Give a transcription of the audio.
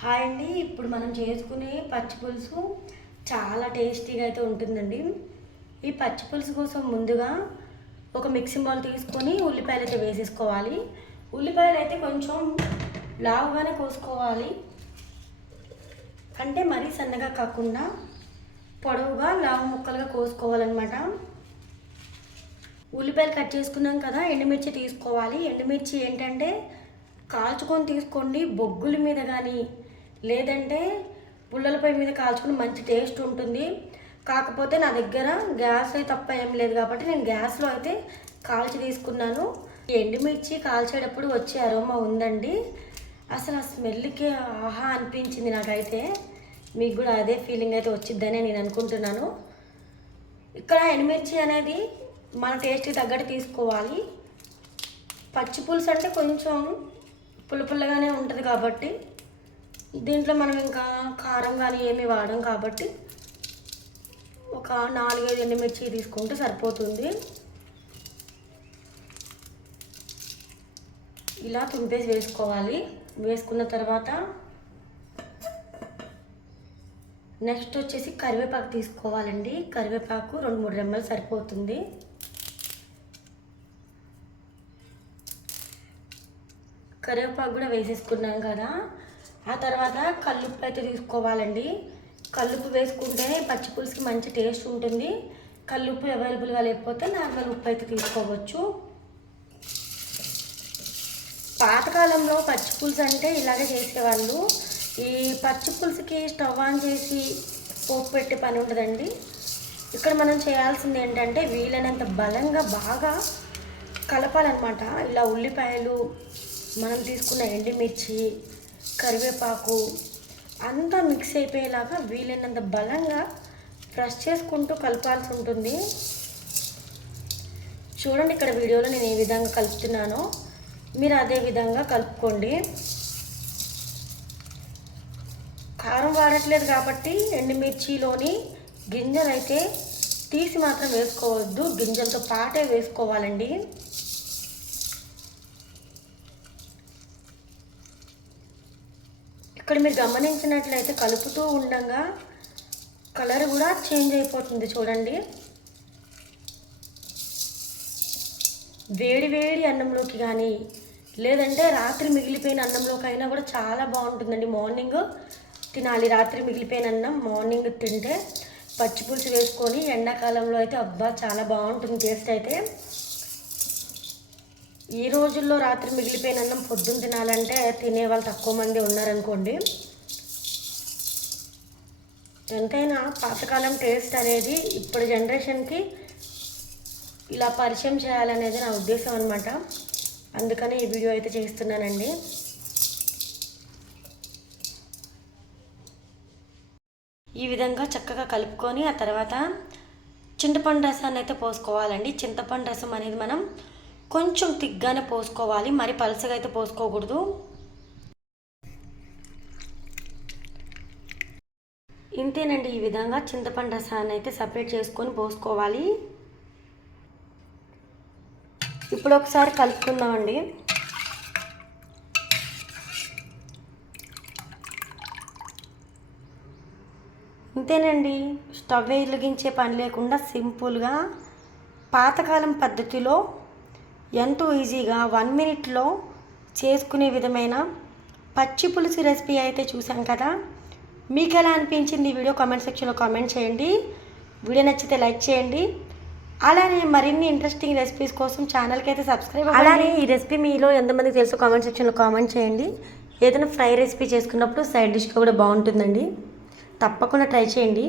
Hi అండి. ఇప్పుడు మనం చేసుకునే పచ్చి పులుసు చాలా టేస్టీగా అయితే ఉంటుందండి. ఈ పచ్చి పులుసు కోసం ముందుగా ఒక మిక్సింగ్ బౌల్ తీసుకొని ఉల్లిపాయలు అయితే వేసేసుకోవాలి. ఉల్లిపాయలు అయితే కొంచెం లావుగానే కోసుకోవాలి. అంటే మరీ సన్నగా కాకుండా పొడవుగా లావు ముక్కలుగా కోసుకోవాలన్నమాట. ఉల్లిపాయలు కట్ చేసుకున్నాం కదా ఎండుమిర్చి తీసుకోవాలి. ఎండుమిర్చి ఏంటంటే కాల్చుకొని తీసుకోండి. బొగ్గుల మీద కానీ లేదంటే పుల్లల పొయ్యి మీద కాల్చుకుని మంచి టేస్ట్ ఉంటుంది. కాకపోతే నా దగ్గర గ్యాస్ అయితే తప్ప ఏం లేదు కాబట్టి నేను గ్యాస్లో అయితే కాల్చి తీసుకున్నాను. ఎండుమిర్చి కాల్చేటప్పుడు వచ్చే అరోమా ఉందండి. అసలు ఆ స్మెల్కి ఆహా అనిపించింది నాకైతే. మీకు కూడా అదే ఫీలింగ్ అయితే వచ్చిద్దని నేను అనుకుంటున్నాను. ఇక్కడ ఎండుమిర్చి అనేది మన టేస్ట్కి తగ్గట్టు తీసుకోవాలి. పచ్చి పులుసు అంటే కొంచెం పుల్ల పుల్లగానే ఉంటుంది కాబట్టి దీంట్లో మనం ఇంకా కారం కానీ ఏమి వాడం కాబట్టి ఒక నాలుగైదు ఎండుమిర్చి తీసుకుంటే సరిపోతుంది. ఇలా తుంపేసి వేసుకోవాలి. వేసుకున్న తర్వాత నెక్స్ట్ వచ్చేసి కరివేపాకు తీసుకోవాలండి. కరివేపాకు రెండు మూడు రెమ్మలు సరిపోతుంది. కరివేపాకు కూడా వేసేసుకున్నాం కదా. ఆ తర్వాత కల్లుప్పు అయితే తీసుకోవాలండి. కల్లుప్పు వేసుకుంటే పచ్చి పులుసుకి మంచి టేస్ట్ ఉంటుంది. కల్లుప్పు అవైలబుల్గా లేకపోతే నార్మల్ ఉప్పు అయితే తీసుకోవచ్చు. పాతకాలంలో పచ్చి పులుసు అంటే ఇలాగే చేసేవాళ్ళు. ఈ పచ్చి పులుసుకి స్టవ్ ఆన్ చేసి పోపు పెట్టే పని ఉండదండి. ఇక్కడ మనం చేయాల్సింది ఏంటంటే వీలైనంత బలంగా బాగా కలపాలన్నమాట. ఇలా ఉల్లిపాయలు మనం తీసుకున్న ఎండుమిర్చి కరివేపాకు అంతా మిక్స్ అయిపోయేలాగా వీలైనంత బలంగా ప్రెస్ చేసుకుంటూ కలపాల్సి ఉంటుంది. చూడండి ఇక్కడ వీడియోలో నేను ఏ విధంగా కలుపుతున్నానో. మీరు అదే విధంగా కలుపుకోండి. కారం వాడట్లేదు కాబట్టి ఎండుమిర్చిలోని గింజలు అయితే తీసి మాత్రం వేసుకోవద్దు. గింజలతో పాటే వేసుకోవాలండి. ఇక్కడ మీరు గమనించినట్లయితే కలుపుతూ ఉండగా కలర్ కూడా చేంజ్ అయిపోతుంది చూడండి. వేడి వేడి అన్నంలోకి కానీ లేదంటే రాత్రి మిగిలిపోయిన అన్నంలోకి అయినా కూడా చాలా బాగుంటుందండి. మార్నింగ్ తినాలి రాత్రి మిగిలిపోయిన అన్నం మార్నింగ్ తింటే పచ్చి పులుసు వేసుకొని ఎండాకాలంలో అయితే అబ్బా చాలా బాగుంటుంది టేస్ట్ అయితే. ఈ రోజుల్లో రాత్రి మిగిలిపోయిన అన్నం పొద్దున్న తినాలంటే తినే వాళ్ళు తక్కువ మంది ఉన్నారనుకోండి ఎంతైనా పాతకాలం టేస్ట్ అనేది ఇప్పుడు జనరేషన్కి ఇలా పరిచయం చేయాలనేది నా ఉద్దేశం అనమాట అందుకని ఈ వీడియో అయితే చేస్తున్నానండి. ఈ విధంగా చక్కగా కలుపుకొని ఆ తర్వాత చింతపండు రసాన్ని అయితే పోసుకోవాలండి. చింతపండు రసం అనేది మనం కొంచెం తిగ్గానే పోసుకోవాలి. మరి పలసగా అయితే పోసుకోకూడదు. ఇంతేనండి ఈ విధంగా చింతపండు రసాన్ని అయితే సపరేట్ చేసుకొని పోసుకోవాలి. ఇప్పుడు ఒకసారి కలుపుకుందామండి. ఇంతేనండి స్టవ్ వెలిగించే పని లేకుండా సింపుల్గా పాతకాలం పద్ధతిలో ఎంతో ఈజీగా వన్ మినిట్లో చేసుకునే విధమైన పచ్చి పులుసు రెసిపీ అయితే చూసాం కదా. మీకు ఎలా అనిపించింది వీడియో కామెంట్ సెక్షన్లో కామెంట్ చేయండి. వీడియో నచ్చితే లైక్ చేయండి. అలానే మరిన్ని ఇంట్రెస్టింగ్ రెసిపీస్ కోసం ఛానల్కి అయితే సబ్స్క్రైబ్ అలానే ఈ రెసిపీ మీలో ఎంతమందికి తెలుసు కామెంట్ సెక్షన్లో కామెంట్ చేయండి. ఏదైనా ఫ్రై రెసిపీ చేసుకున్నప్పుడు సైడ్ డిష్గా కూడా బాగుంటుందండి. తప్పకుండా ట్రై చేయండి.